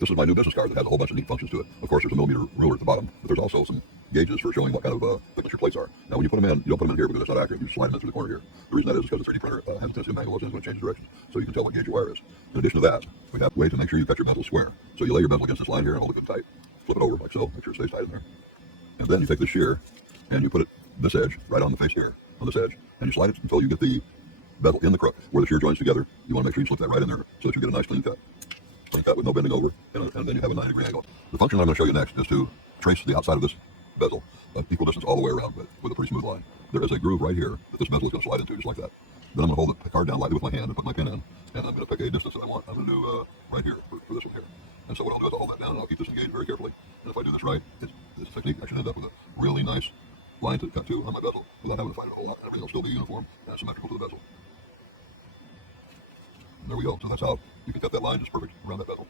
This is my new business card that has a whole bunch of neat functions to it. Of course, there's a millimeter ruler at the bottom, but there's also some gauges for showing what kind of thickness your plates are. Now, when you put them in, you don't put them in here because it's not accurate. You just slide them in through the corner here. The reason that is because the 3D printer has a tendency to mangle those ends when it changes directions, so you can tell what gauge your wire is. In addition to that, we have a way to make sure you cut your bezel square. So you lay your bezel against this line here and hold it good tight. Flip it over like so, make sure it stays tight in there. And then you take this shear and you put it this edge right on the face here, on this edge, and you slide it until you get the bezel in the crook where the shear joins together. You want to make sure you slip that right in there so that you get a nice clean cut. Clean cut with no bending over, and then you have a 90-degree angle. The function I'm going to show you next is to trace the outside of this bezel equal distance all the way around with a pretty smooth line. There is a groove right here that this bezel is going to slide into, just like that. Then I'm going to hold the card down lightly with my hand and put my pin in, and I'm going to pick a distance that I want. I'm going to do right here for this one here. And so what I'll do is I'll hold that down and I'll keep this engaged very carefully. And if I do this right, this technique, I should end up with a really nice line to cut to on my bezel without having to fight it a whole lot. Everything will still be uniform and symmetrical to the bezel. There we go. So that's how you can cut that line just perfect around that bezel.